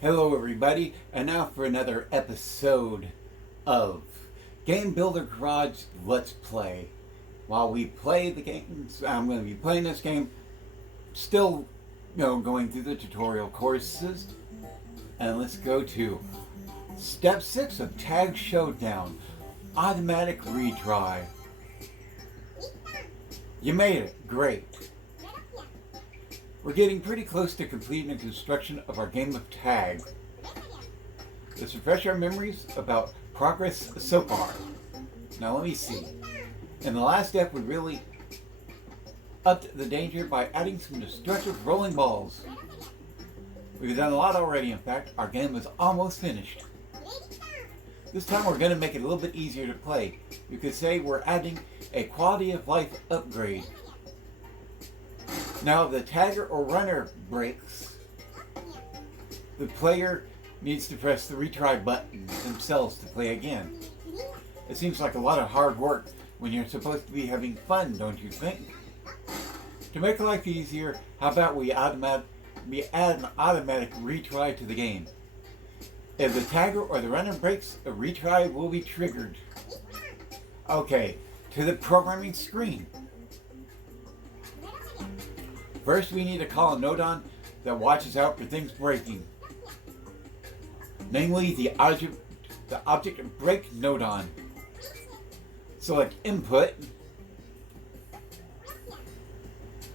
Hello everybody, and now for another episode of Game Builder Garage Let's Play. While we play the games, I'm going to be playing this game, still, going through the tutorial courses. And let's go to Step 6 of Tag Showdown, Automatic Retry. You made it, great. We're getting pretty close to completing the construction of our game of tag. Let's refresh our memories about progress so far. Now let me see. In the last step, we really upped the danger by adding some destructive rolling balls. We've done a lot already, in fact. Our game is almost finished. This time we're going to make it a little bit easier to play. You could say we're adding a quality of life upgrade. Now, if the tagger or runner breaks, the player needs to press the retry button themselves to play again. It seems like a lot of hard work when you're supposed to be having fun, don't you think? To make life easier, how about we add an automatic retry to the game? If the tagger or the runner breaks, a retry will be triggered. Okay, to the programming screen. First, we need to call a nodon that watches out for things breaking. Namely, the object break nodon. Select input.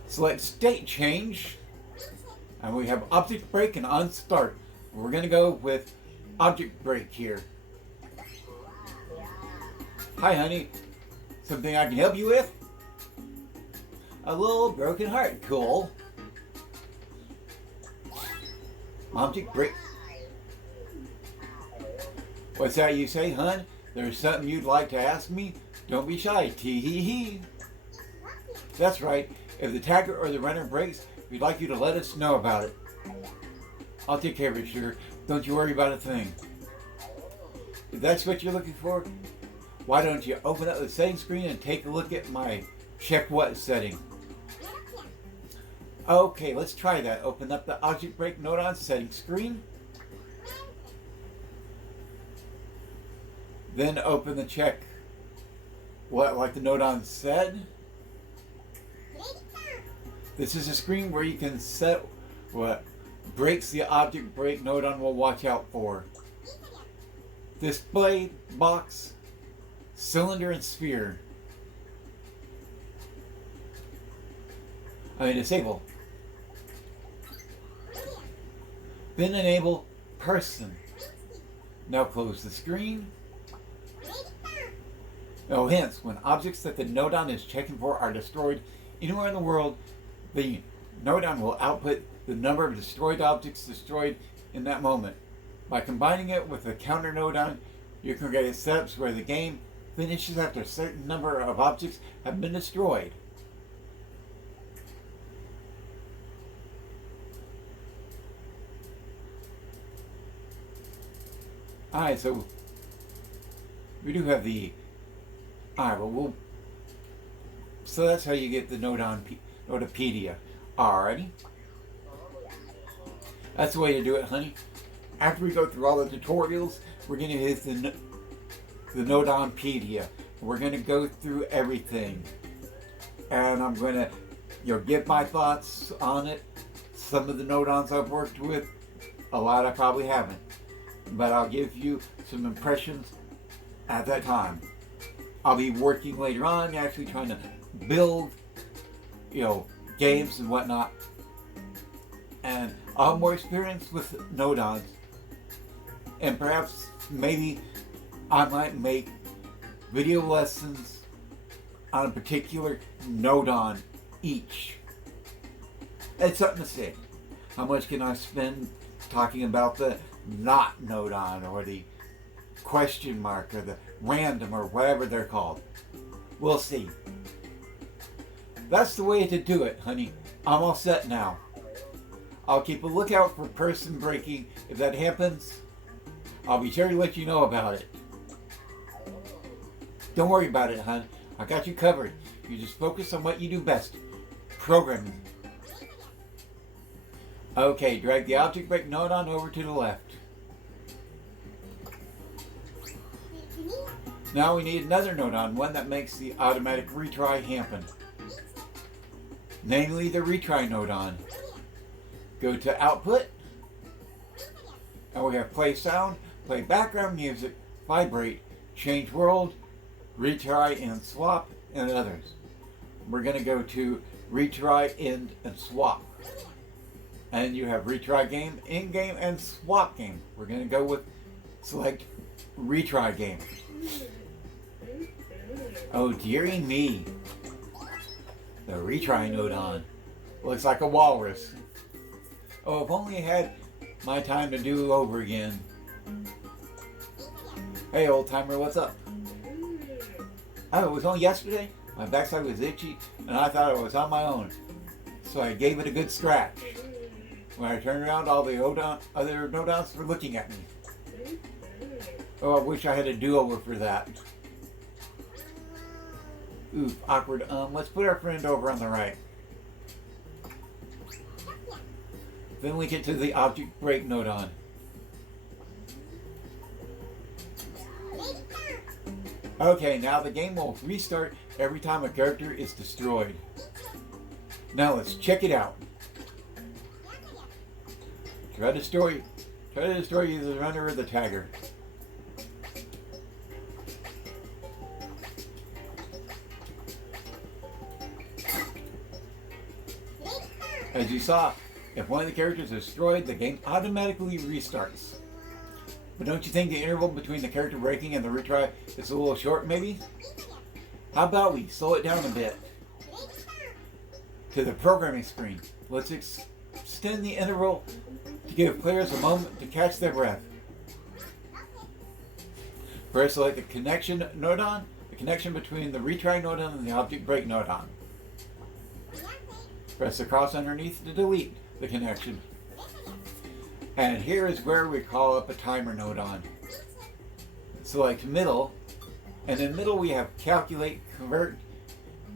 Select state change. And we have object break and on start. We're going to go with object break here. Hi, honey. Something I can help you with? A little broken heart, cool. Object break. What's that you say, hun? There's something you'd like to ask me? Don't be shy, tee-hee-hee. That's right. If the tagger or the runner breaks, we'd like you to let us know about it. I'll take care of it, sugar. Don't you worry about a thing. If that's what you're looking for, why don't you open up the settings screen and take a look at my check what setting. Okay, let's try that. Open up the object break nodon settings screen. Then open the check what like the nodon said. This is a screen where you can set what breaks the object break nodon will watch out for. Display, box, cylinder, and sphere. Disable. Then enable person. Now close the screen. Oh, hence, when objects that the nodon is checking for are destroyed anywhere in the world, the nodon will output the number of destroyed objects destroyed in that moment. By combining it with the counter nodon, you can get setups where the game finishes after a certain number of objects have been destroyed. Alright, so we do have the. Alright, well, so that's how you get the Nodopedia. Alrighty. That's the way to do it, honey. After we go through all the tutorials, we're going to hit the Nodopedia. We're going to go through everything. And I'm going to, give my thoughts on it. Some of the nodons I've worked with, a lot I probably haven't. But I'll give you some impressions at that time. I'll be working later on, actually trying to build, games and whatnot. And I'll have more experience with nodons. And perhaps, maybe, I might make video lessons on a particular nodon each. It's something to say. How much can I spend talking about the not nodon or the question mark or the random or whatever they're called? We'll see. That's the way to do it, honey. I'm all set now. I'll keep a lookout for person breaking. If that happens, I'll be sure to let you know about it. Don't worry about it, hon. I got you covered. You just focus on what you do best. Programming. Okay, drag the object break nodon over to the left. Now we need another nodon, one that makes the automatic retry happen. Namely the retry nodon. Go to output, and we have play sound, play background music, vibrate, change world, retry and swap, and others. We're going to go to retry, end, and swap. And you have retry game, end game, and swap game. We're going to go with select retry game. Oh dearie me. The retry nodon. Looks like a walrus. Oh, if only I had my time to do over again. Hey old timer, what's up? Oh, it was only yesterday? My backside was itchy and I thought I was on my own. So I gave it a good scratch. When I turned around, all the other nodons were looking at me. Oh, I wish I had a do-over for that. Oof, awkward. Let's put our friend over on the right. Then we get to the object break nodon. Okay, now the game will restart every time a character is destroyed. Now let's check it out. Try to destroy either the runner or the tagger. As you saw, if one of the characters is destroyed, the game automatically restarts. But don't you think the interval between the character breaking and the retry is a little short, maybe? How about we slow it down a bit? To the programming screen, let's extend the interval to give players a moment to catch their breath. First, select the connection nodon, the connection between the retry nodon and the object break nodon. Press the cross underneath to delete the connection. And here is where we call up a timer nodon. Select middle, and in middle we have calculate, convert,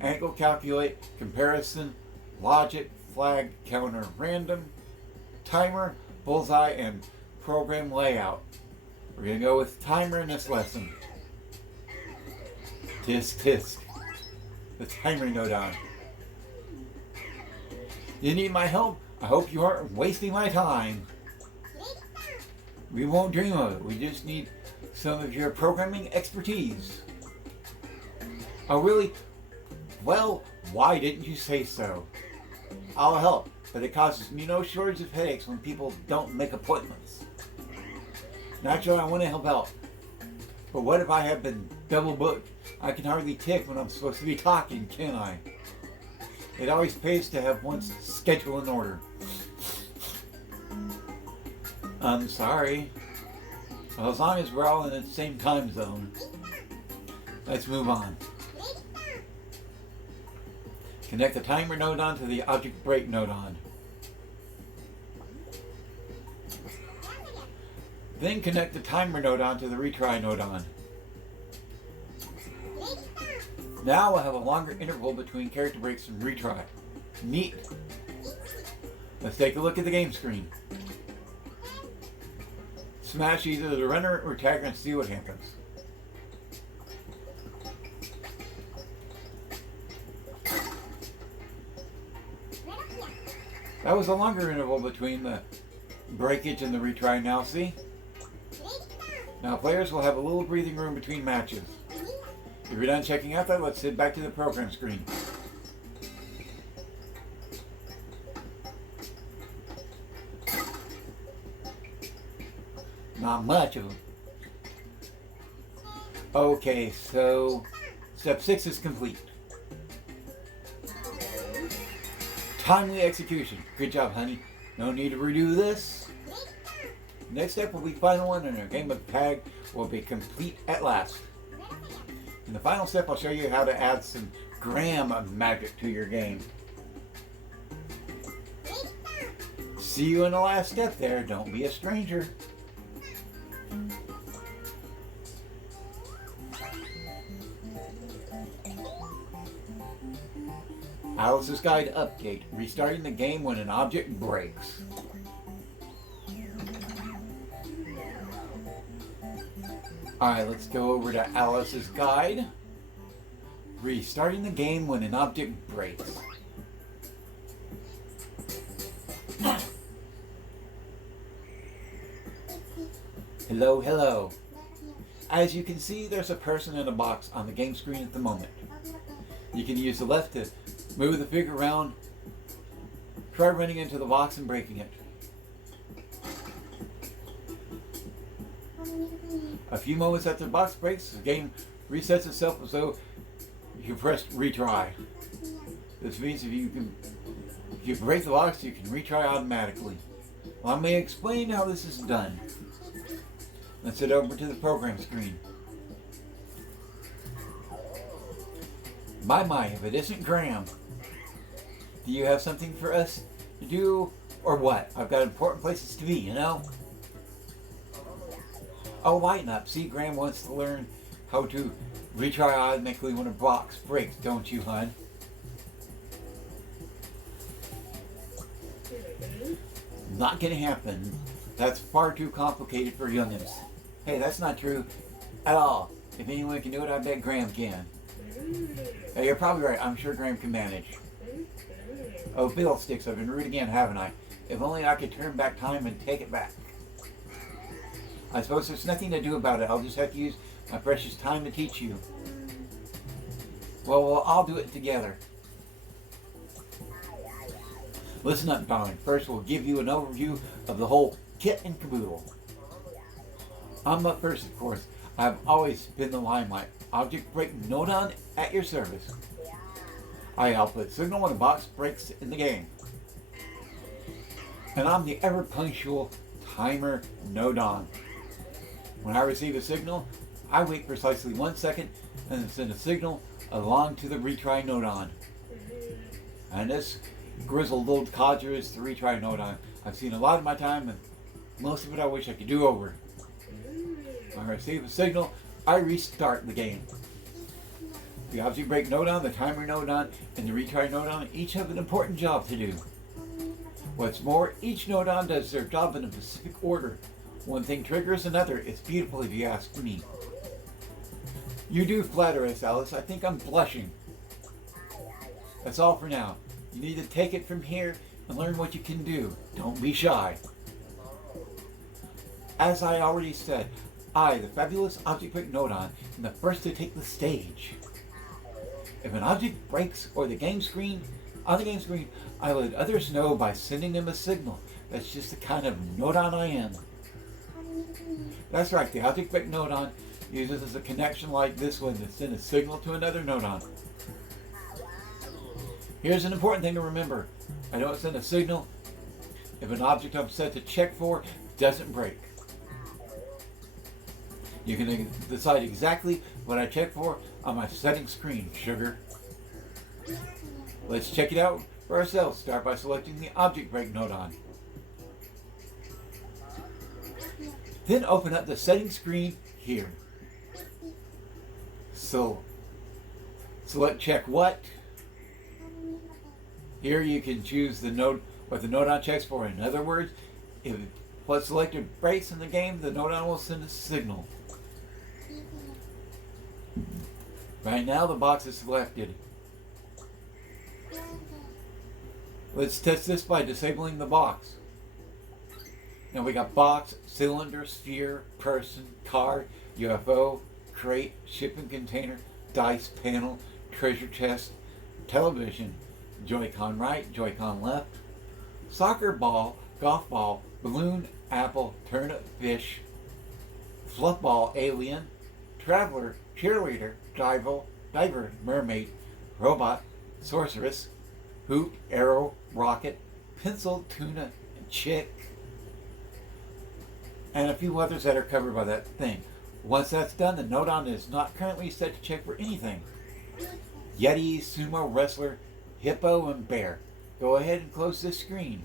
angle calculate, comparison, logic, flag, counter, random, timer, bullseye, and program layout. We're going to go with timer in this lesson. Tisk tisk. The timer nodon. You need my help? I hope you aren't wasting my time. We won't dream of it. We just need some of your programming expertise. Oh really? Well, why didn't you say so? I'll help, but it causes me no shortage of headaches when people don't make appointments. Naturally, I want to help out. But what if I have been double booked? I can hardly tick when I'm supposed to be talking, can I? It always pays to have one's schedule in order. I'm sorry. Well, as long as we're all in the same time zone. Let's move on. Connect the timer nodon to the object break nodon. Then connect the timer nodon to the retry nodon. Now we'll have a longer interval between character breaks and retry. Neat. Let's take a look at the game screen. Smash either the runner or tagger and see what happens. That was a longer interval between the breakage and the retry now, see? Now players will have a little breathing room between matches. If you're done checking out that, let's head back to the program screen. Not much of them. Okay, so step 6 is complete. Timely execution. Good job, honey. No need to redo this. Next step will be final one, and our game of tag will be complete at last. In the final step, I'll show you how to add some gram magic to your game. See you in the last step there. Don't be a stranger. Alice's Guide update. Restarting the game when an object breaks. Alright, let's go over to Alice's guide. Restarting the game when an object breaks. Hello, hello. As you can see, there's a person in a box on the game screen at the moment. You can use the left to move the figure around. Try running into the box and breaking it. A few moments after the box breaks, the game resets itself as though you pressed retry. This means if you break the box, you can retry automatically. Well, I may explain how this is done. Let's head over to the program screen. My, if it isn't Graham. Do you have something for us to do, or what? I've got important places to be, you know? Oh, lighten up. See, Graham wants to learn how to retry automatically when a box breaks, don't you, hon? Not gonna happen. That's far too complicated for youngins. Hey, that's not true at all. If anyone can do it, I bet Graham can. Hey, you're probably right. I'm sure Graham can manage. Oh, fiddlesticks, I've been rude again, haven't I? If only I could turn back time and take it back. I suppose there's nothing to do about it. I'll just have to use my precious time to teach you. Well, we'll all do it together. Listen up, darling. First, we'll give you an overview of the whole kit and caboodle. I'm up first, of course. I've always been the limelight. Object break Nodon at your service. I output signal when a box breaks in the game. And I'm the ever punctual timer Nodon. When I receive a signal, I wait precisely 1 second and then send a signal along to the retry Nodon. And this grizzled old codger is the retry Nodon. I've seen a lot of my time, and most of it I wish I could do over. When I receive a signal, I restart the game. The object break Nodon, the timer Nodon, and the retry Nodon each have an important job to do. What's more, each Nodon does their job in a specific order. One thing triggers another. It's beautiful if you ask me. You do flatter us, Alice. I think I'm blushing. That's all for now. You need to take it from here and learn what you can do. Don't be shy. As I already said, I, the fabulous Object Break Nodon, am the first to take the stage. If an object breaks on the game screen, I let others know by sending them a signal. That's just the kind of Nodon I am. That's right, the Object Break Nodon uses a connection like this one to send a signal to another Nodon. Here's an important thing to remember. I don't send a signal if an object I'm set to check for doesn't break. You can decide exactly what I check for on my settings screen, sugar. Let's check it out for ourselves. Start by selecting the Object Break Nodon. Then open up the settings screen here. So, select check what. Here you can choose the node, what the Nodon checks for. In other words, if what's selected breaks in the game, the Nodon will send a signal. Right now the box is selected. Let's test this by disabling the box. Now we got box, cylinder, sphere, person, car, UFO, crate, shipping container, dice, panel, treasure chest, television, Joy-Con right, Joy-Con left, soccer ball, golf ball, balloon, apple, turnip, fish, fluff ball, alien, traveler, cheerleader, diver, mermaid, robot, sorceress, hoop, arrow, rocket, pencil, tuna, and chick, and a few others that are covered by that thing. Once that's done, the Nodon is not currently set to check for anything. Yeti, sumo wrestler, hippo, and bear. Go ahead and close this screen.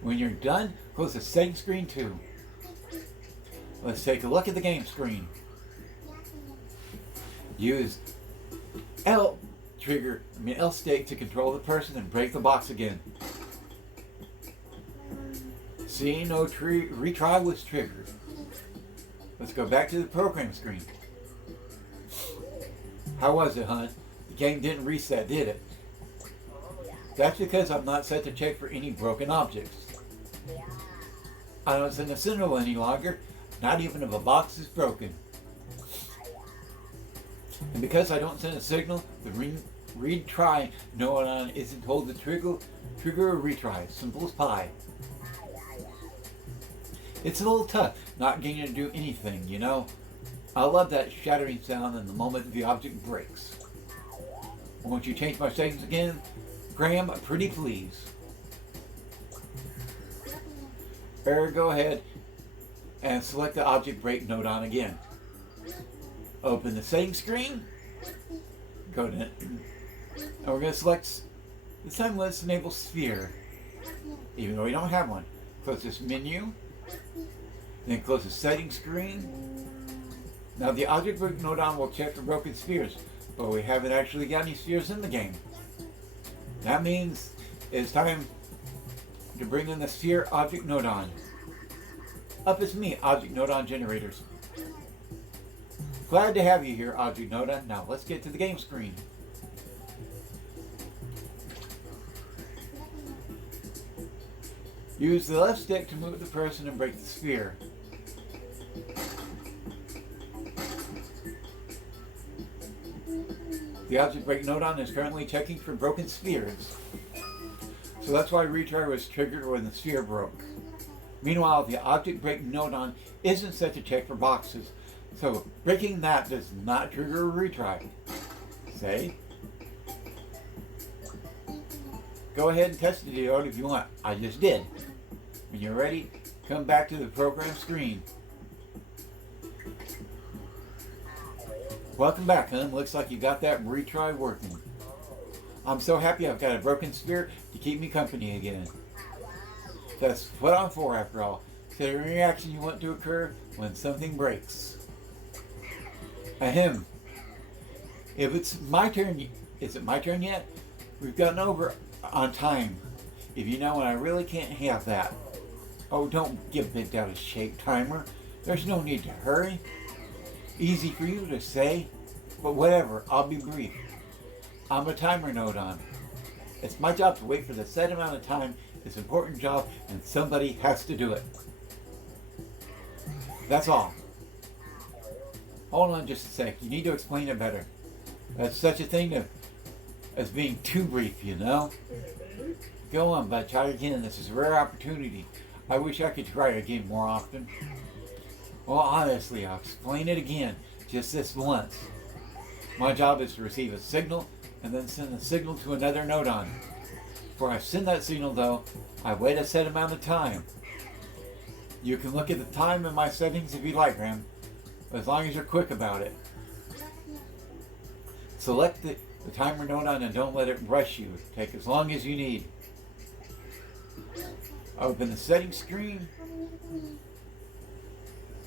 When you're done, close the settings screen too. Let's take a look at the game screen. Use L stick to control the person and break the box again. See, no retry was triggered. Let's go back to the program screen. How was it, Hunt? The game didn't reset, did it? That's because I'm not set to check for any broken objects. I don't send a signal any longer, not even if a box is broken. And because I don't send a signal, the retry nodon isn't told to trigger a retry. Simple as pie. It's a little tough not getting to do anything, you know? I love that shattering sound in the moment the object breaks. Won't you change my settings again? Graham, pretty please. Better go ahead and select the object break nodon again. Open the settings screen. Go to it. And we're going to select, this time let's enable sphere. Even though we don't have one. Close this menu. Then close the settings screen. Now the object break nodon will check for broken spheres, but we haven't actually got any spheres in the game. That means it's time to bring in the sphere object nodon. Up is me, Object Nodon Generators. Glad to have you here, Object Nodon. Now let's get to the game screen. Use the left stick to move the person and break the sphere. The object break nodon is currently checking for broken spheres. So that's why retry was triggered when the sphere broke. Meanwhile, the object break nodon isn't set to check for boxes. So breaking that does not trigger a retry. Say? Go ahead and test the deal if you want. I just did. When you're ready, come back to the program screen. Welcome back, hun. Looks like you got that retry working. I'm so happy I've got a broken sphere to keep me company again. That's what I'm for, after all. Set a reaction you want to occur when something breaks. Ahem. If it's my turn, is it my turn yet? We've gotten over on time. If you know, and I really can't have that. Oh, don't get bent out of shape, timer. There's no need to hurry. Easy for you to say, but whatever, I'll be brief. I'm a timer nodon. It's my job to wait for the set amount of time. It's an important job, and somebody has to do it. That's all. Hold on just a sec. You need to explain it better. That's such a thing as being too brief, you know? Go on, but try again. This is a rare opportunity. I wish I could try again more often. Well, honestly, I'll explain it again, just this once. My job is to receive a signal and then send the signal to another nodon. Before I send that signal, though, I wait a set amount of time. You can look at the time in my settings if you like, Graham, as long as you're quick about it. Select the timer nodon and don't let it rush you. Take as long as you need. Open the settings screen.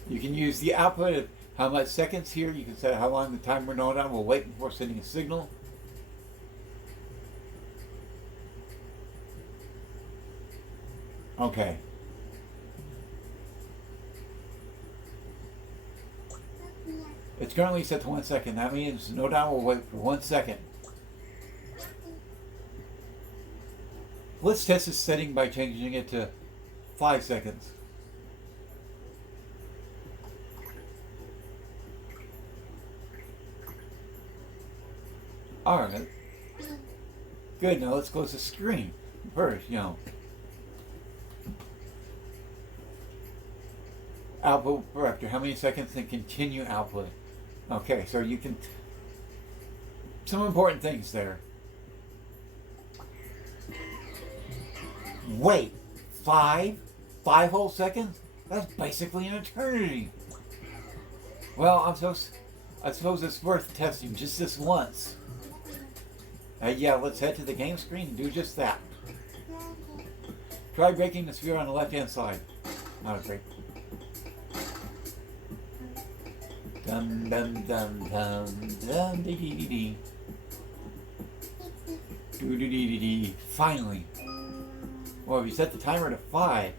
You can use the output of how much seconds here. You can set how long the timer nodon will wait before sending a signal. Okay. It's currently set to 1 second. That means nodon will wait for 1 second. Let's test this setting by changing it to 5 seconds. Alright. Good, now let's close the screen first, you know. Output for after how many seconds and continue output. Okay, so you can... Some important things there. Wait, 5 whole seconds? That's basically an eternity. Well, I suppose it's worth testing just this once. Yeah, let's head to the game screen and do just that. Try breaking the sphere on the left-hand side. Not a break. Dum dum dum dum dum dee dee dee dee. Doo doo dee dee dee. Finally. Well, if you set the timer to 5,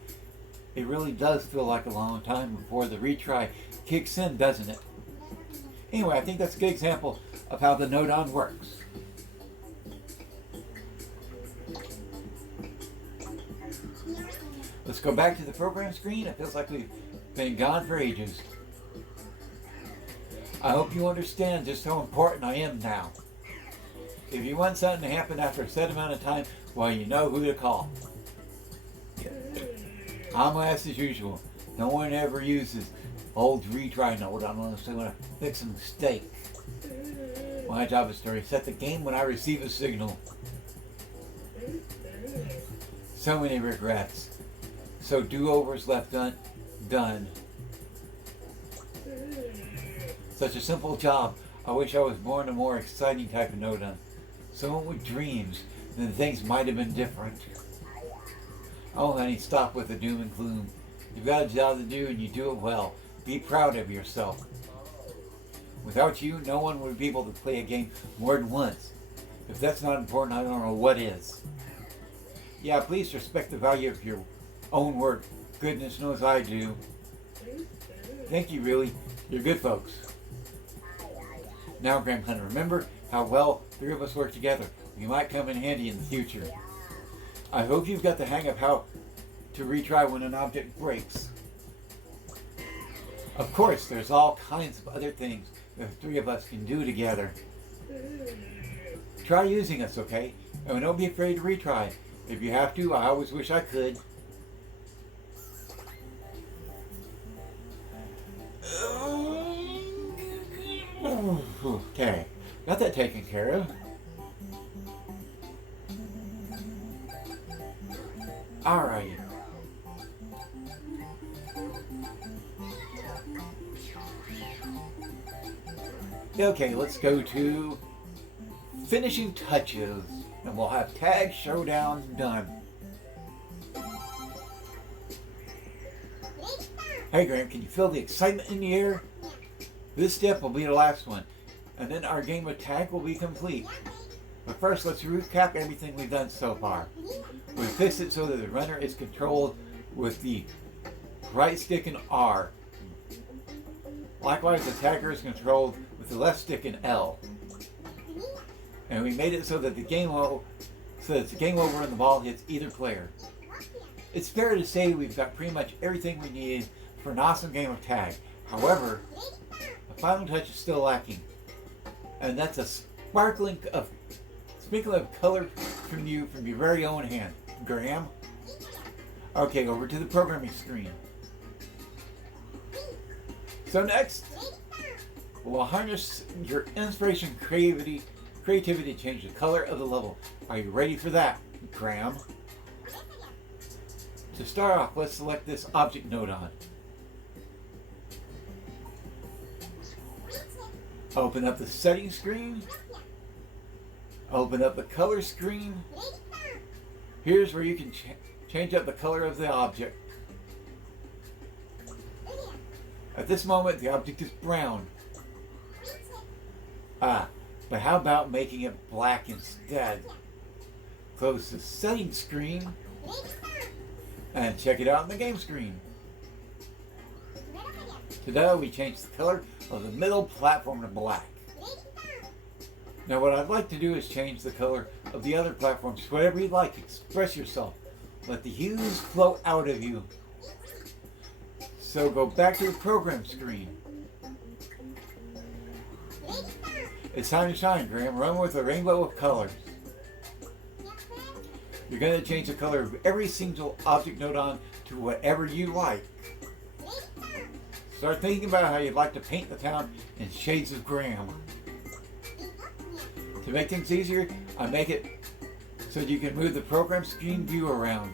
It really does feel like a long time before the retry kicks in, doesn't it? Anyway, I think that's a good example of how the Nodon works. Let's go back to the program screen. It feels like we've been gone for ages. I hope you understand just how important I am now. If you want something to happen after a set amount of time, well, you know who to call. I'm last as usual. No one ever uses old retry node unless they want to fix a mistake. My job is to reset the game when I receive a signal. So many regrets. So do-overs left done. Such a simple job. I wish I was born a more exciting type of Nodon. Someone with dreams, then things might have been different. Oh honey, stop with the doom and gloom. You've got a job to do and you do it well. Be proud of yourself. Without you, no one would be able to play a game more than once. If that's not important, I don't know what is. Yeah, please respect the value of your own work. Goodness knows I do. Thank you, really. You're good folks. Now, Graham Hunter, remember how well three of us work together. We might come in handy in the future. I hope you've got the hang of how to retry when an object breaks. Of course, there's all kinds of other things the three of us can do together. Try using us, okay? And don't be afraid to retry. If you have to, I always wish I could. Okay, got that taken care of. Alright. Okay, let's go to finishing touches, and we'll have Tag Showdown done. Hey Graham, can you feel the excitement in the air? This step will be the last one, and then our game of tag will be complete. But first, let's recap everything we've done so far. We fixed it so that the runner is controlled with the right stick and R. Likewise, the tagger is controlled with the left stick and L. And we made it so that it's game over and the ball hits either player. It's fair to say we've got pretty much everything we need for an awesome game of tag. However, the final touch is still lacking, and that's a sprinkling of color from your very own hand, Graham. Okay, over to the programming screen. So next, we'll harness your inspiration and creativity to change the color of the level. Are you ready for that, Graham? To start off, let's select this object Nodon. Open up the settings screen. Open up the color screen. Here's where you can change up the color of the object. At this moment, the object is brown. But how about making it black instead? Close the settings screen and check it out on the game screen. Today we changed the color of the middle platform to black. Now what I'd like to do is change the color of the other platforms. Whatever you like, express yourself. Let the hues flow out of you. So go back to the program screen. It's time to shine, Graham. Run with a rainbow of colors. You're going to change the color of every single object Nodon to whatever you like. Start thinking about how you'd like to paint the town in shades of Graham. To make things easier, I make it so you can move the program screen view around.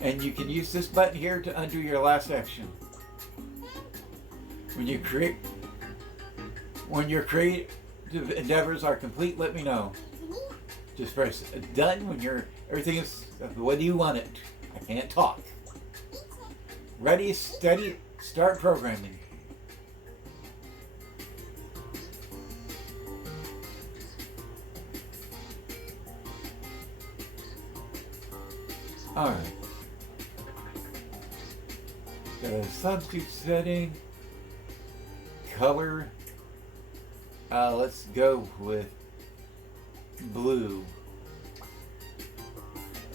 And you can use this button here to undo your last action. When your creative endeavors are complete, let me know. Just press done when everything is the way you want it. I can't talk. Ready, steady, start programming. Alright. Got a substitute setting. Color. Let's go with blue.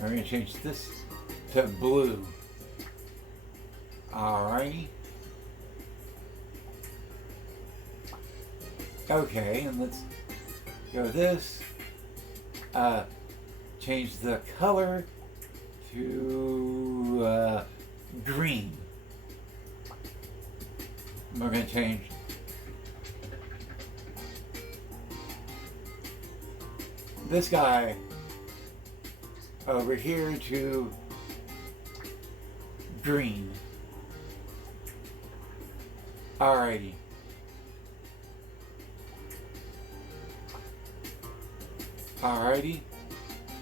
I'm going to change this to blue. Alrighty. Okay, and let's go this. Change the color to green. We're going to change this guy over here to green. Alrighty. Alrighty.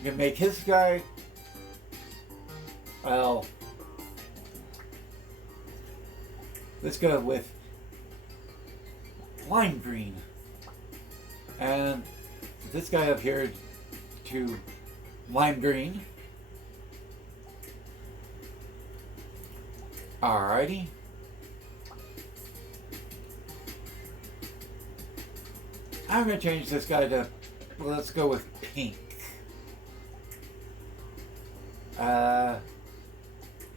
You can make his guy, well, let's go with lime green. And this guy up here to lime green. Alrighty. I'm going to change this guy to, well, let's go with pink.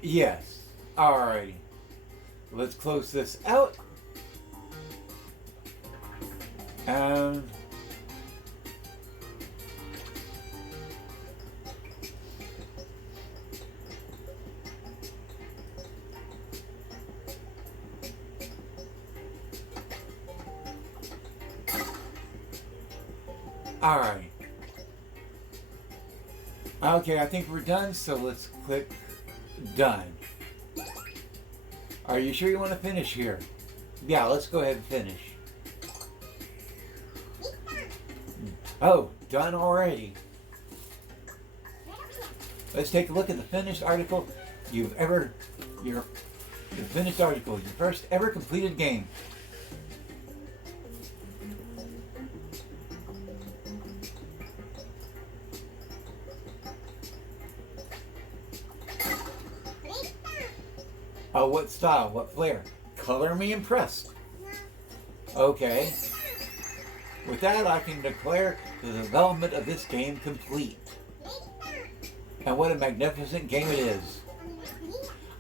Yes. Alrighty. Let's close this out. And alright. Okay, I think we're done, so let's click done. Are you sure you want to finish here? Yeah, let's go ahead and finish. Oh, done already. Let's take a look at the finished article your finished article, your first ever completed game. Oh, what style? What flair? Color me impressed. Okay. With that, I can declare the development of this game complete. And what a magnificent game it is.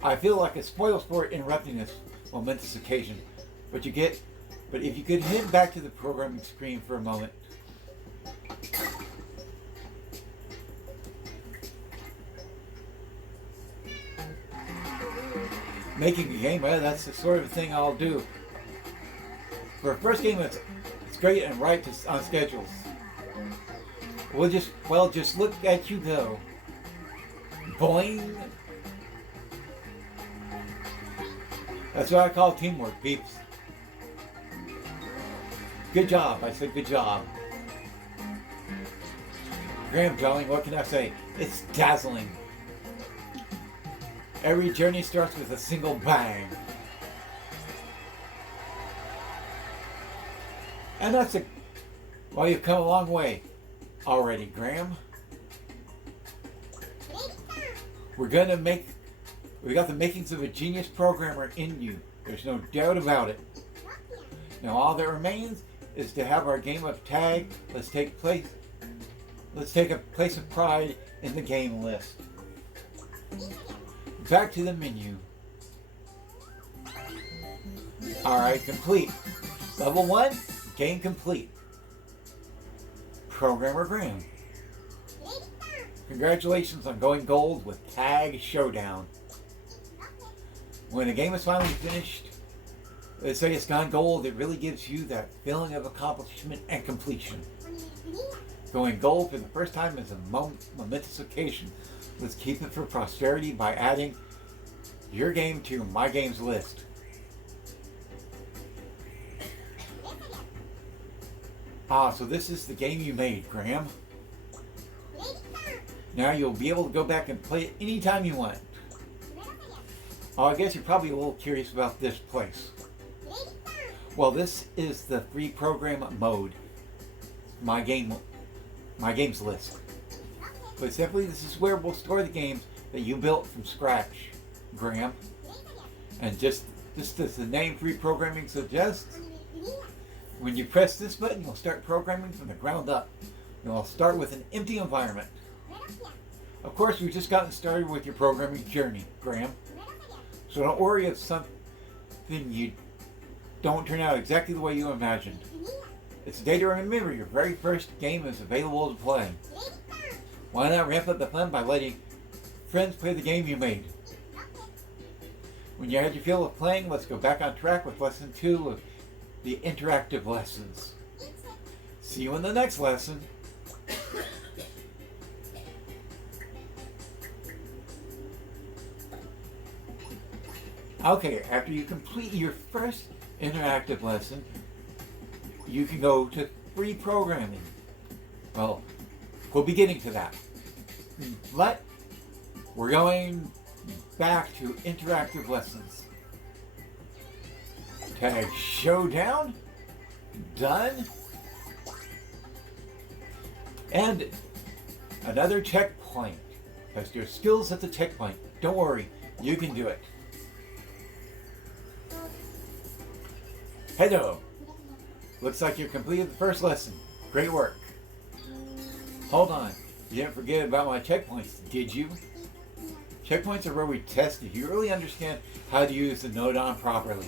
I feel like a spoilsport interrupting this momentous occasion. But if you could head back to the programming screen for a moment. Making a game, well, that's the sort of thing I'll do. For a first game, it's great and right on schedules. Just look at you go. Boing. That's what I call teamwork, peeps. Good job. I said good job. Graham, darling, what can I say? It's dazzling. Every journey starts with a single bang. And well, you've come a long way already, Graham. We got the makings of a genius programmer in you. There's no doubt about it. Now all that remains is to have our game of tag. Let's take a place of pride in the game list. Back to the menu. Alright, complete. Level 1, game complete. Programmer Graham. Congratulations on going gold with Tag Showdown. When a game is finally finished, let's say it's gone gold, it really gives you that feeling of accomplishment and completion. Going gold for the first time is a momentous occasion. Let's keep it for posterity by adding your game to my games list. So this is the game you made, Graham. Now you'll be able to go back and play it anytime you want. I guess you're probably a little curious about this place. Well, this is the free program mode. My games list. But simply, this is where we'll store the games that you built from scratch, Graham. And just as the name Free Programming suggests, when you press this button, you'll start programming from the ground up. You'll start with an empty environment. Of course, we've just gotten started with your programming journey, Graham. So don't worry if something you don't turn out exactly the way you imagined. It's a day to remember your very first game is available to play. Why not ramp up the fun by letting friends play the game you made? When you had your feel of playing, let's go back on track with lesson 2 of the interactive lessons. See you in the next lesson. Okay, after you complete your first interactive lesson, you can go to free programming. Well, we'll be getting to that. But we're going back to interactive lessons. Tag showdown. Done. And another checkpoint. Test your skills at the checkpoint. Don't worry, you can do it. Hello. Looks like you completed the first lesson. Great work. Hold on. You didn't forget about my checkpoints, did you? Checkpoints are where we test if you really understand how to use the Nodon properly.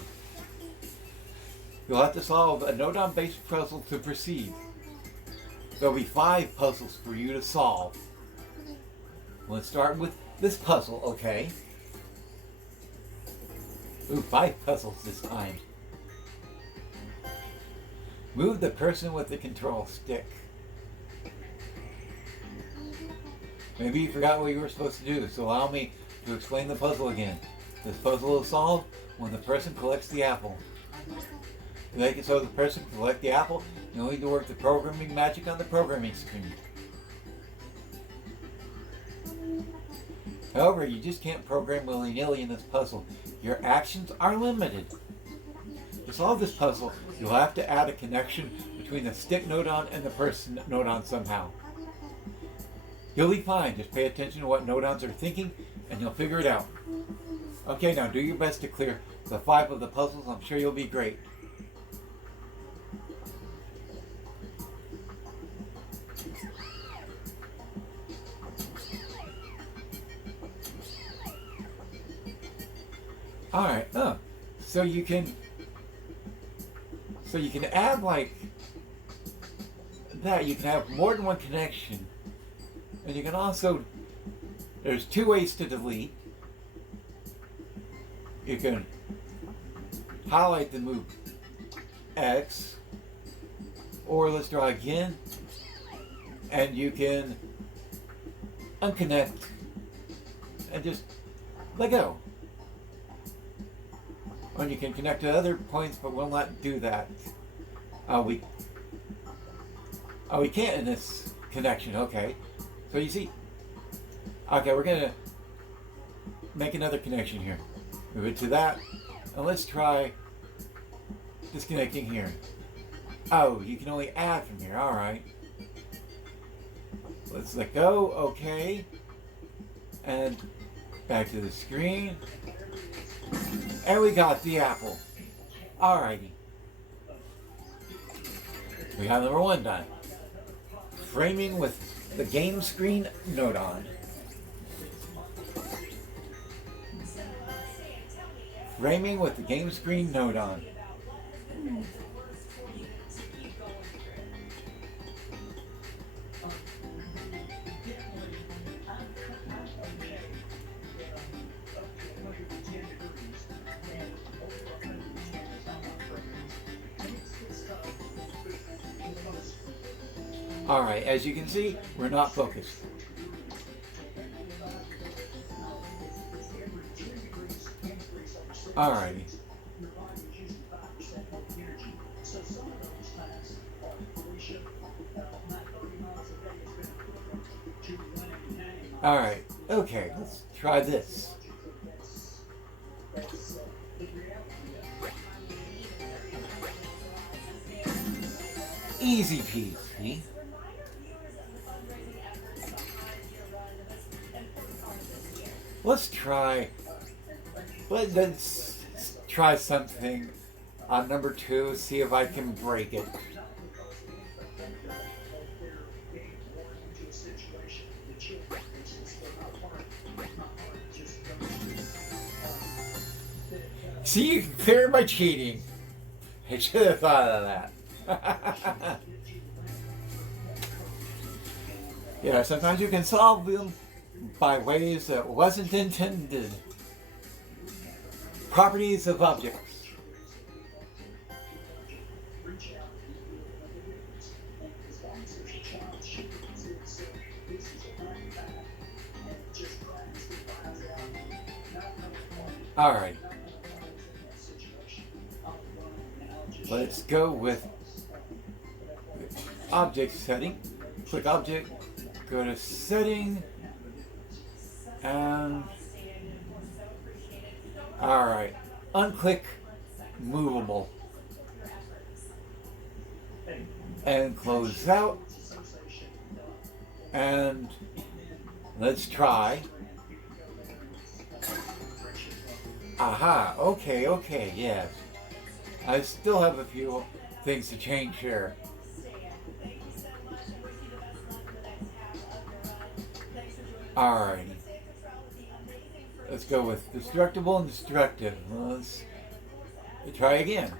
You'll have to solve a Nodon-based puzzle to proceed. There'll be 5 puzzles for you to solve. Let's start with this puzzle, okay? Ooh, 5 puzzles this time. Move the person with the control stick. Maybe you forgot what you were supposed to do, so allow me to explain the puzzle again. This puzzle is solved when the person collects the apple. To make it so the person can collect the apple, you'll need to work the programming magic on the programming screen. However, you just can't program willy-nilly in this puzzle. Your actions are limited. To solve this puzzle, you'll have to add a connection between the stick Nodon and the person Nodon somehow. You'll be fine, just pay attention to what Nodons are thinking and you'll figure it out. Okay, now do your best to clear the 5 of the puzzles. I'm sure you'll be great. Alright, so you can add like that. You can have more than one connection. And you can also, there's 2 ways to delete. You can highlight the move X, or let's try again, and you can unconnect and just let go. Or you can connect to other points, but we'll not do that. We can't in this connection, okay. So you see, okay, we're gonna make another connection here. Move it to that, and let's try disconnecting here. Oh, you can only add from here, alright. Let's let go, okay. And back to the screen. And we got the apple. Alrighty. We have number 1 done. Framing with the game screen Nodon. Framing with the game screen Nodon. Alright, as you can see, we're not focused. Alrighty. Alright, okay, let's try this. Easy peasy. let's try, let's try something on number 2, see if I can break it. See, you can clear my cheating. I should have thought of that. Yeah, sometimes you can solve them by ways that wasn't intended. Properties of objects. Alright. Let's go with object setting. Click object, go to setting, and alright, unclick movable and close out, and let's try. Aha, okay, yes. I still have a few things to change here. Alright. Let's go with destructible and destructive. Let's try again.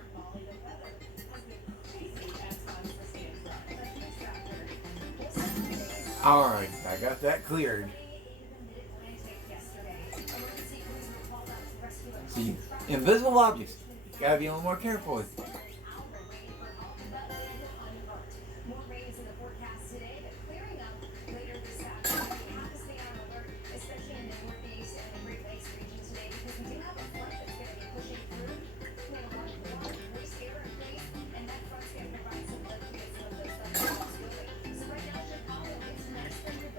Alright, I got that cleared. See, invisible objects. You gotta be a little more careful with.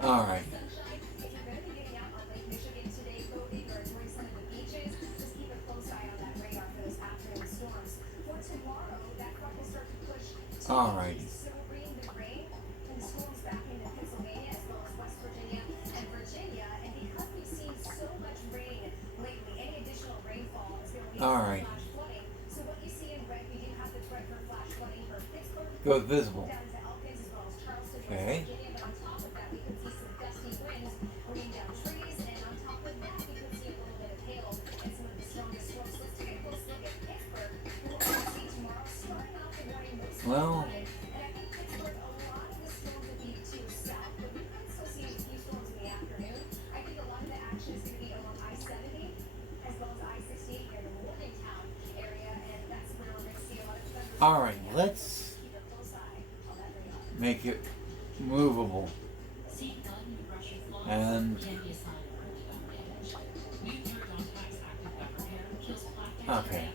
Alright. Alright. Alright. Go visible. Okay. Well, alright, let's make it movable. And okay.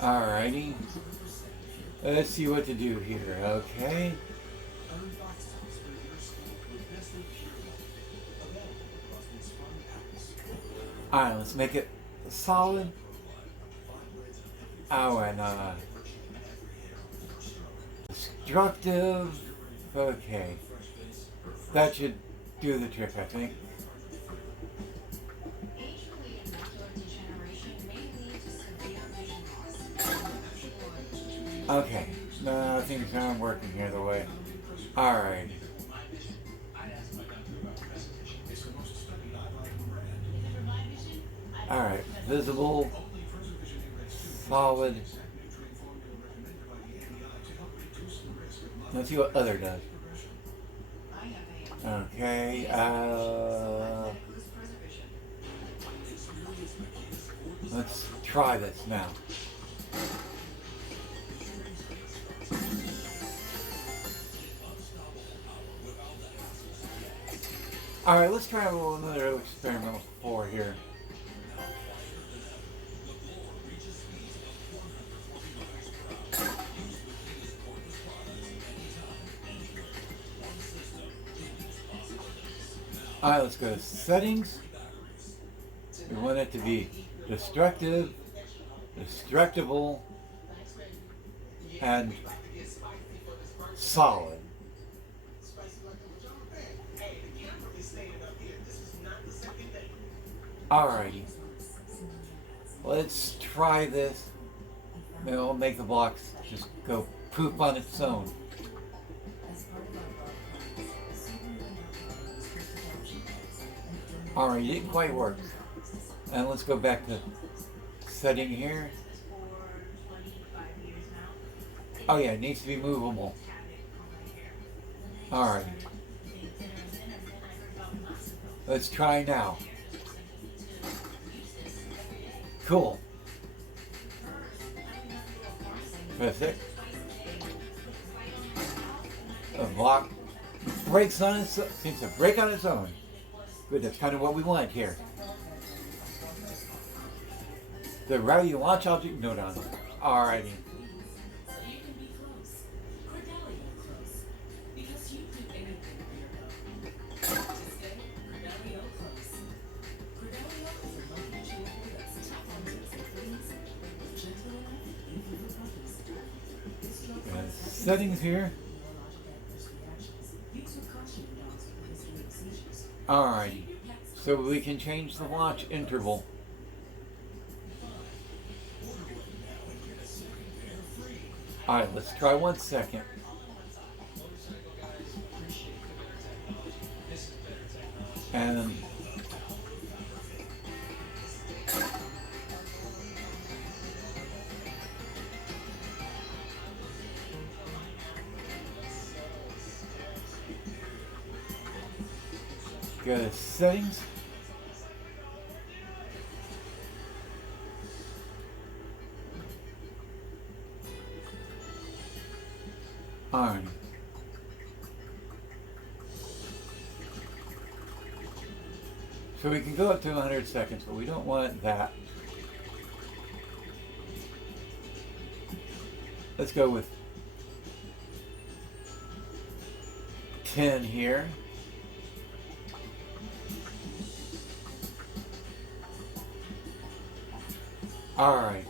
Alrighty. Let's see what to do here, okay? Alright, let's make it solid. Oh, and destructive. Okay. That should do the trick, I think. Okay. No, things aren't working here the way. Alright. Alright. Visible. Solid. Let's see what other does. Okay. Let's try this now. Alright, let's try another experimental 4 here. Alright, let's go to settings. We want it to be destructive, destructible, and solid. Alrighty. Let's try this. Maybe I'll make the box just go poop on its own. Alright, it didn't quite work. And let's go back to setting here. Oh yeah, it needs to be movable. Alright. Let's try now. Cool. Press it. The block breaks on its own. Seems to break on its own. Good, that's kind of what we want here. The Rowdy launch object node on. Alrighty. Settings here. Alrighty. So we can change the launch interval. Alright, let's try 1 second. And go to settings. Alright. So we can go up to 100 seconds, but we don't want that. Let's go with 10 here. Alright.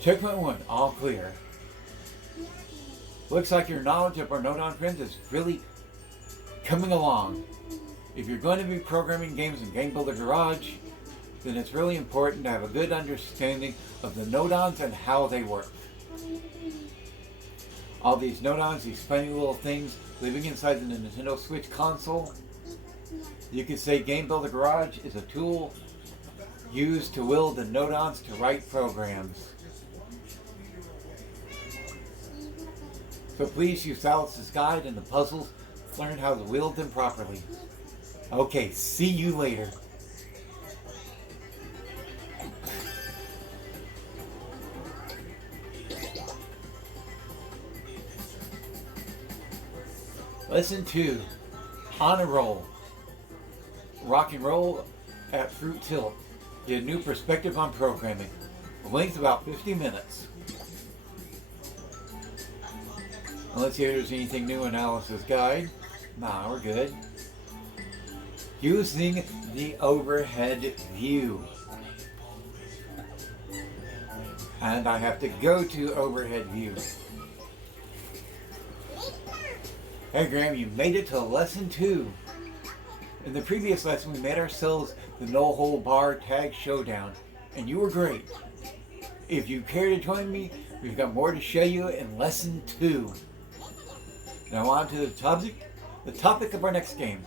Checkpoint 1, all clear. Looks like your knowledge of our Nodon friends is really coming along. If you're going to be programming games in Game Builder Garage, then it's really important to have a good understanding of the Nodons and how they work. All these Nodons, these funny little things living inside the Nintendo Switch console. You could say Game Builder Garage is a tool used to will the Nodons to write programs. So please use Alice's guide and the puzzles to learn how to wield them properly. Okay, see you later. Lesson 2, on a roll. Rock and roll at Fruit Tilt. Get a new perspective on programming. The length about 50 minutes. And let's see if there's anything new in Alice's guide. Nah, we're good. Using the overhead view. And I have to go to overhead view. Hey Graham, you made it to lesson 2. In the previous lesson, we made ourselves the No Hold Bar Tag Showdown, and you were great. If you care to join me, we've got more to show you in lesson 2. Now on to the topic of our next game.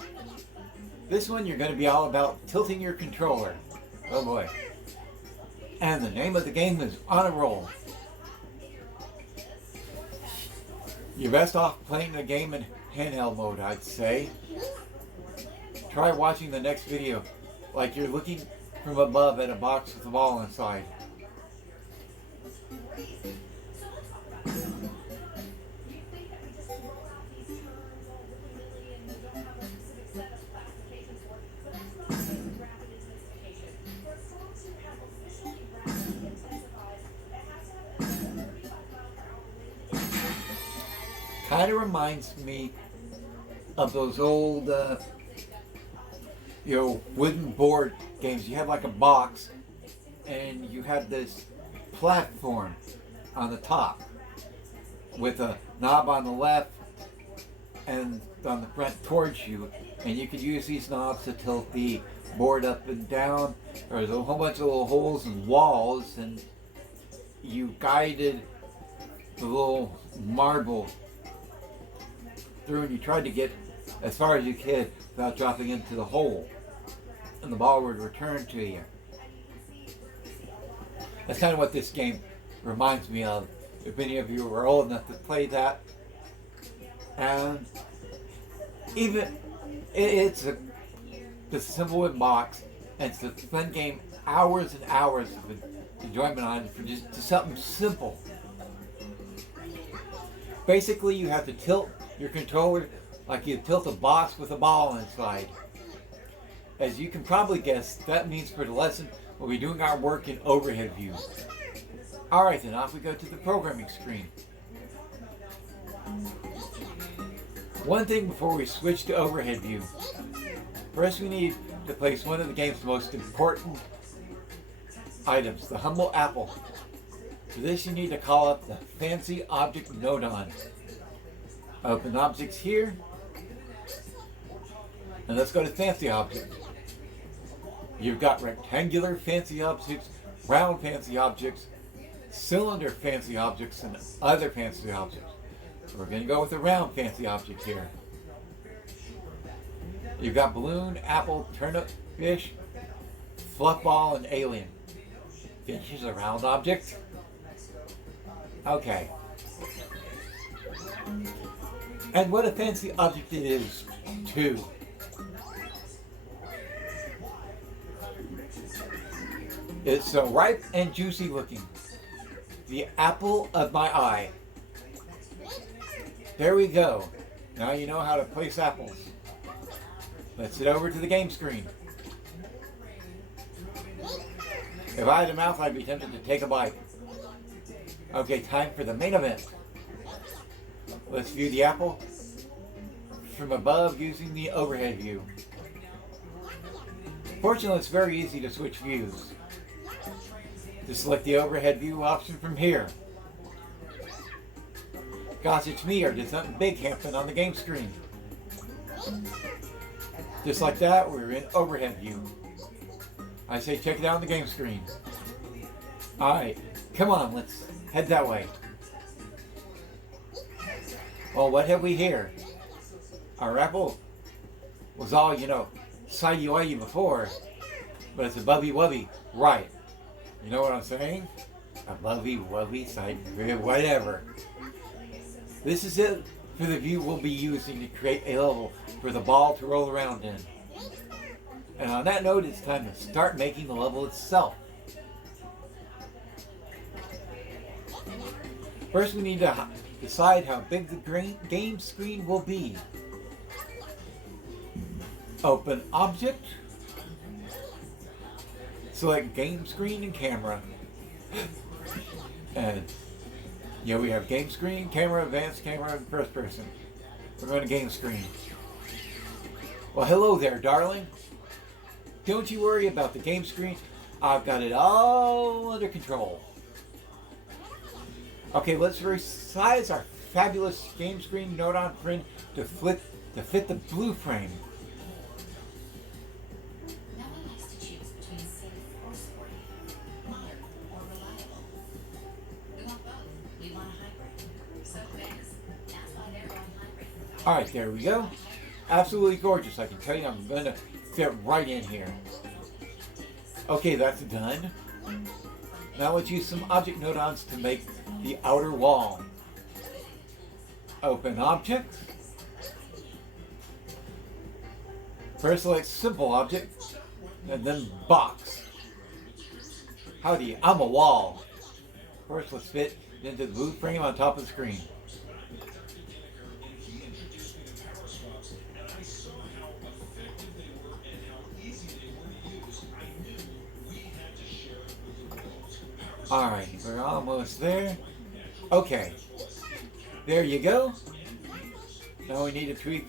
This one you're going to be all about tilting your controller. Oh boy. And the name of the game is On a Roll. You're best off playing the game in handheld mode, I'd say. Try watching the next video like you're looking from above at a box with a ball inside. Kind of reminds me of those old, wooden board games. You have like a box, and you have this platform on the top with a knob on the left and on the front towards you, and you could use these knobs to tilt the board up and down. There's a whole bunch of little holes and walls, and you guided the little marble through, and you tried to get as far as you could without dropping into the hole, and the ball would return to you. That's kind of what this game reminds me of, if any of you were old enough to play that. And even it's a simple wooden box, and it's a fun game. Hours and hours of enjoyment on it for just something simple. Basically, you have to tilt your controller like you tilt a box with a ball inside. As you can probably guess, that means for the lesson we'll be doing our work in overhead view. Alright, then off we go to the programming screen. One thing before we switch to overhead view. First, we need to place one of the game's most important items, the humble apple. For this, you need to call up the fancy object nodon. Open objects here, and let's go to fancy objects. You've got rectangular fancy objects, round fancy objects, cylinder fancy objects, and other fancy objects. We're going to go with the round fancy object here. You've got balloon, apple, turnip, fish, fluff ball, and alien. Fish is a round object. Okay. And what a fancy object it is, too. It's so ripe and juicy looking. The apple of my eye. There we go. Now you know how to place apples. Let's head over to the game screen. If I had a mouth, I'd be tempted to take a bite. Okay, time for the main event. Let's view the apple from above using the overhead view. Fortunately, it's very easy to switch views. Just select the overhead view option from here. Gosh, it's me, or did something big happen on the game screen? Just like that, we're in overhead view. I say check it out on the game screen. Alright, come on, let's head that way. Well, what have we here? Our apple was all, sidey-widey before, but it's a bubby-wubby, right? You know what I'm saying? A bubby-wubby, whatever. This is it for the view we'll be using to create a level for the ball to roll around in. And on that note, it's time to start making the level itself. First, we need to decide how big the game screen will be. Open object. Select game screen and camera. And we have game screen, camera, advanced camera, and first person. We're going to game screen. Well, hello there, darling. Don't you worry about the game screen. I've got it all under control. Okay, let's resize our fabulous game screen nodon print to fit the blue frame. Alright, there we go. Absolutely gorgeous. I can tell you I'm going to fit right in here. Okay, that's done. Now let's use some object nodons to make the outer wall. Open object. First select simple object, and then box. Howdy, I'm a wall. First let's fit into the blue frame on top of the screen. Alright, we're almost there. Okay, there you go. Now we need to tweak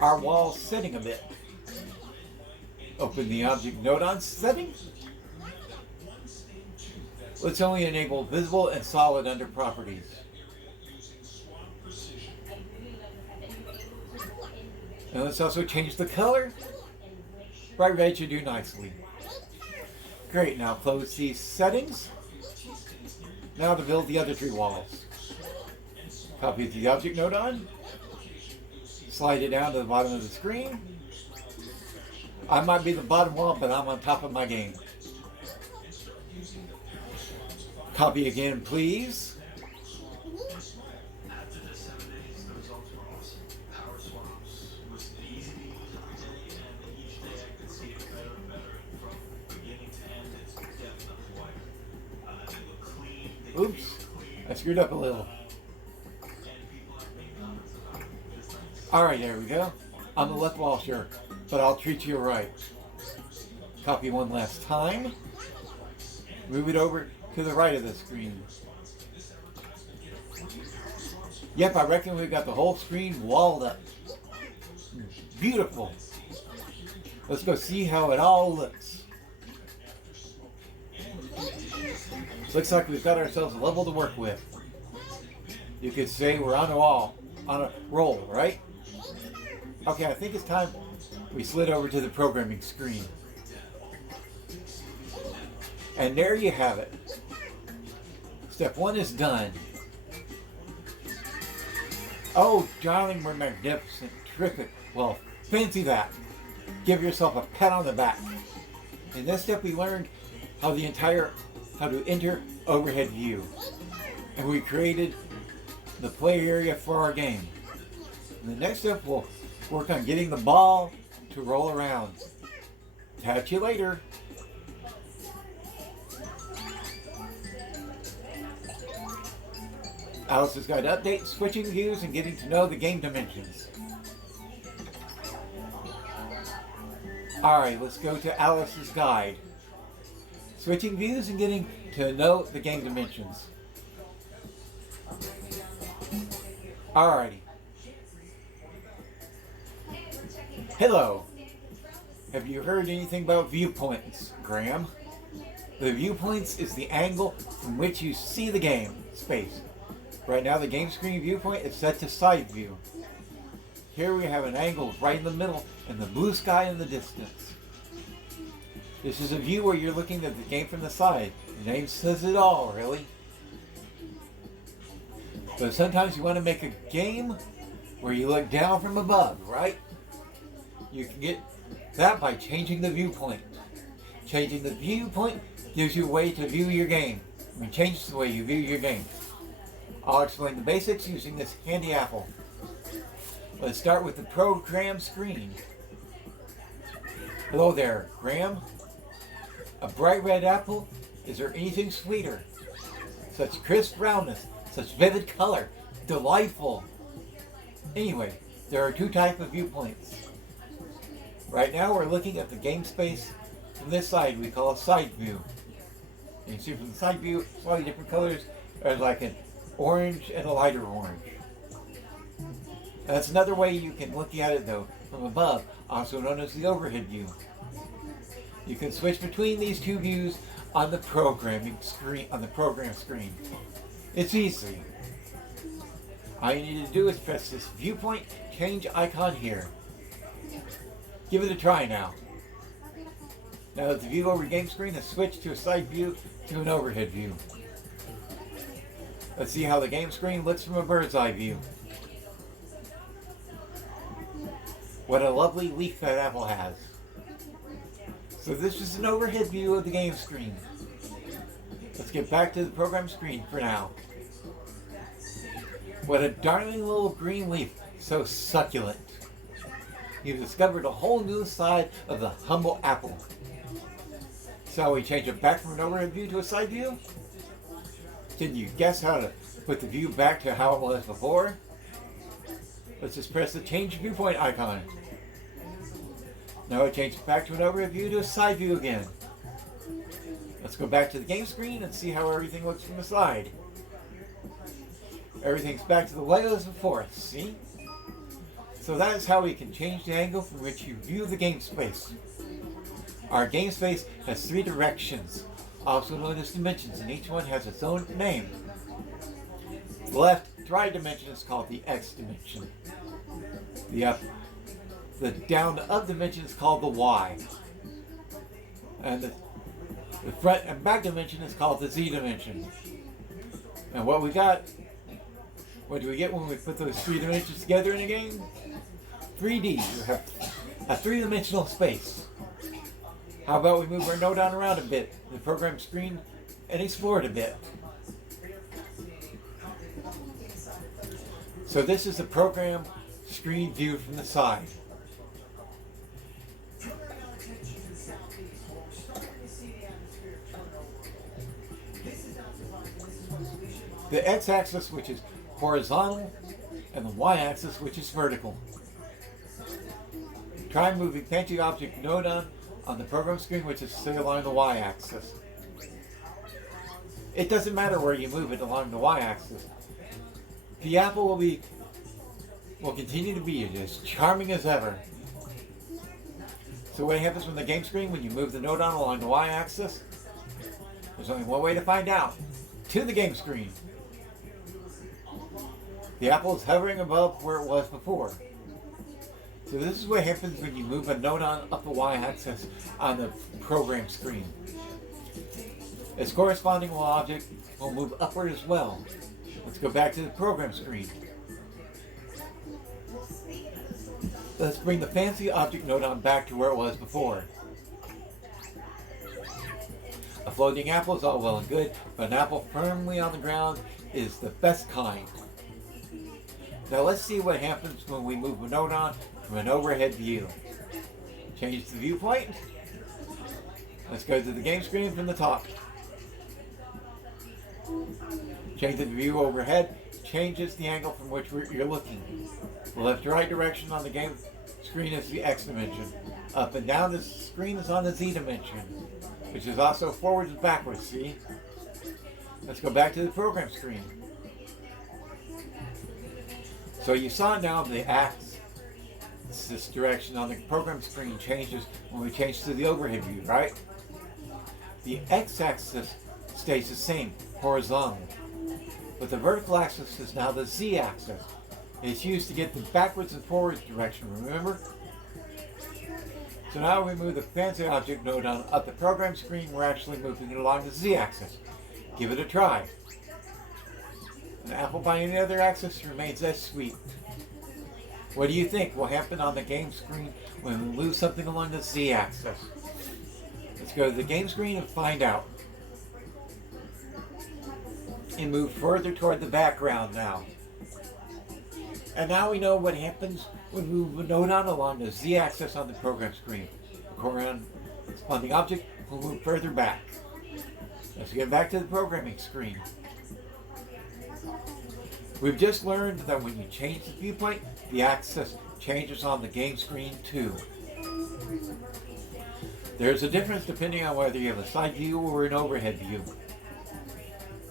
our wall setting a bit. Open the object node on setting. Let's only enable visible and solid under properties. And let's also change the color. Bright red should do nicely. Great, now close these settings. Now to build the other three walls. Copy the object node on. Slide it down to the bottom of the screen. I might be the bottom wall, but I'm on top of my game. Copy again, please. Oops, I screwed up a little. Alright, there we go. On the left wall, sure, but I'll treat you right. Copy one last time. Move it over to the right of the screen. Yep, I reckon we've got the whole screen walled up. Beautiful. Let's go see how it all looks. Looks like we've got ourselves a level to work with. You could say we're on a roll, right? Okay, I think it's time we slid over to the programming screen. And there you have it. Step 1 is done. Oh, darling, we're magnificent, terrific. Well, fancy that. Give yourself a pat on the back. In this step, we learned how to enter overhead view. And we created the play area for our game. In the next step, we'll work on getting the ball to roll around. Catch you later. Alice's Guide update, switching views and getting to know the game dimensions. Alright, let's go to Alice's Guide. Switching views and getting to know the game dimensions. Alrighty. Hello. Have you heard anything about viewpoints, Graham? The viewpoints is the angle from which you see the game space. Right now the game screen viewpoint is set to side view. Here we have an angle right in the middle and the blue sky in the distance. This is a view where you're looking at the game from the side. The name says it all, really. But sometimes you want to make a game where you look down from above, right? You can get that by changing the viewpoint. Changing the viewpoint gives you a way to view your game. It changes the way you view your game. I'll explain the basics using this handy apple. Let's start with the program screen. Hello there, Graham. A bright red apple? Is there anything sweeter? Such crisp roundness, such vivid color, delightful. Anyway, there are two types of viewpoints. Right now we're looking at the game space from this side we call a side view. You can see from the side view, slightly different colors. There's like an orange and a lighter orange. That's another way you can look at it though, from above, also known as the overhead view. You can switch between these two views on the program screen. It's easy. All you need to do is press this viewpoint change icon here. Give it a try now. Now that the view over game screen has switched to a side view to an overhead view. Let's see how the game screen looks from a bird's eye view. What a lovely leaf that apple has. So this is an overhead view of the game screen. Let's get back to the program screen for now. What a darling little green leaf, so succulent. You've discovered a whole new side of the humble apple. Shall we change it back from an overhead view to a side view? Can you guess how to put the view back to how it was before? Let's just press the change viewpoint icon. Now it changes back to an overhead view to a side view again. Let's go back to the game screen and see how everything looks from the side. Everything's back to the way it was before, see? So that is how we can change the angle from which you view the game space. Our game space has 3 directions, also known as dimensions, and each one has its own name. The left right dimension is called the X dimension. The down to up dimension is called the Y. And the front and back dimension is called the Z dimension. And what do we get when we put those 3 dimensions together in a game? 3D. You have a 3-dimensional space. How about we move our node on around a bit, the program screen, and explore it a bit? So this is the program screen view from the side. The x-axis, which is horizontal, and the y-axis, which is vertical. Try moving Fancy Object Node on the program screen, which is say along the y-axis. It doesn't matter where you move it along the y-axis. The apple will continue to be as charming as ever. So what happens when the game screen, when you move the node on along the y-axis? There's only one way to find out. To the game screen. The apple is hovering above where it was before. So this is what happens when you move a node on up the y-axis on the program screen. Its corresponding object will move upward as well. Let's go back to the program screen. Let's bring the Fancy Object Node on back to where it was before. A floating apple is all well and good, but an apple firmly on the ground is the best kind. Now let's see what happens when we move a node on from an overhead view. Change the viewpoint. Let's go to the game screen from the top. Change the view overhead. Changes the angle from which you're looking. The left to right direction on the game screen is the X dimension. Up and down the screen is on the Z dimension, which is also forwards and backwards, see? Let's go back to the program screen. So you saw now the axis direction on the program screen changes when we change to the overhead view, right? The x-axis stays the same, horizontal. But the vertical axis is now the z-axis. It's used to get the backwards and forwards direction, remember? So now we move the Fancy Object Node on up the program screen, we're actually moving it along the z-axis. Give it a try. An apple by any other axis remains as sweet. What do you think will happen on the game screen when we move something along the z-axis? Let's go to the game screen and find out. And move further toward the background now. And now we know what happens when we move a node on along the z-axis on the program screen. The corresponding object will move further back. Let's get back to the programming screen. We've just learned that when you change the viewpoint, the axis changes on the game screen too. There's a difference depending on whether you have a side view or an overhead view.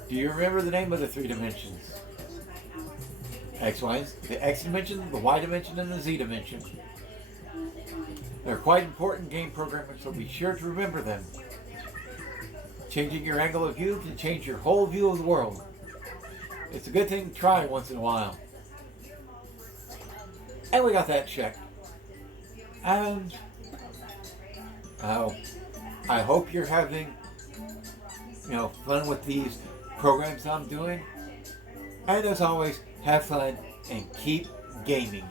Do you remember the name of the 3 dimensions? The X dimension, the Y dimension, and the Z dimension. They're quite important game programmers, so be sure to remember them. Changing your angle of view can change your whole view of the world. It's a good thing to try once in a while. And we got that checked. And I hope you're having fun with these programs I'm doing. And as always, have fun and keep gaming.